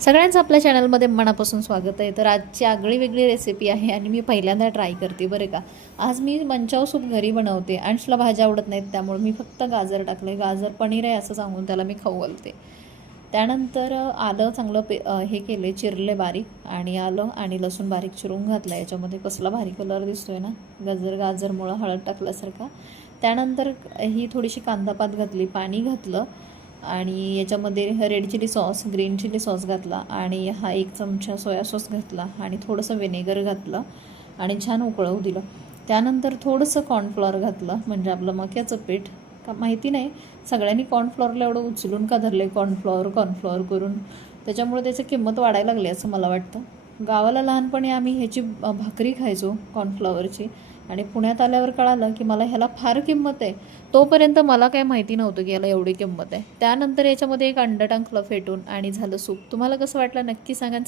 सगळ्यांचं आपल्या चॅनलमध्ये मनापासून स्वागत आहे. तर आजची आगळी वेगळी रेसिपी आहे आणि मी पहिल्यांदा ट्राय करते बरं का. आज मी मंचाव सूप घरी बनवते. अंशला भाज्या आवडत नाहीत त्यामुळे मी फक्त गाजर टाकले. गाजर पनीर आहे असं सांगून त्याला मी खाऊ घालते. त्यानंतर आलं चांगलं हे केले, चिरले बारीक, आणि आलं आणि लसूण बारीक चिरून घातलं. याच्यामध्ये कसला भारी कलर दिसतोय ना, गाजरमुळं हळद टाकल्यासारखा. त्यानंतर ही थोडीशी कांदापात घातली, पाणी घातलं आणि याच्यामध्ये red chilli sauce, green chilli sauce घातला आणि हा 1 चमचा सोया सॉस घातला आणि थोडंसं व्हिनेगर घातलं आणि छान उकळवू दिलं. त्यानंतर थोडंसं कॉर्नफ्लॉवर घातलं, म्हणजे आपलं मक्याचं पीठ. का माहिती नाही सगळ्यांनी कॉर्नफ्लॉवरला एवढं उचलून का धरले, कॉर्नफ्लॉवर करून. त्याच्यामुळे त्याची किंमत वाढायला लागली असं मला वाटतं. गावाला लहानपणी आम्ही ह्याची भाकरी खायचो कॉर्नफ्लॉवरची, आणि पुण्यात आल्यावर कळालं की मला ह्याला फार किंमत आहे. तोपर्यंत मला काय माहिती नव्हतं की याला एवढी किंमत आहे. त्यानंतर याच्यामध्ये एक अंडं टाकलं फेटून आणि झालं सूप. तुम्हाला कसं वाटलं नक्की सांगा.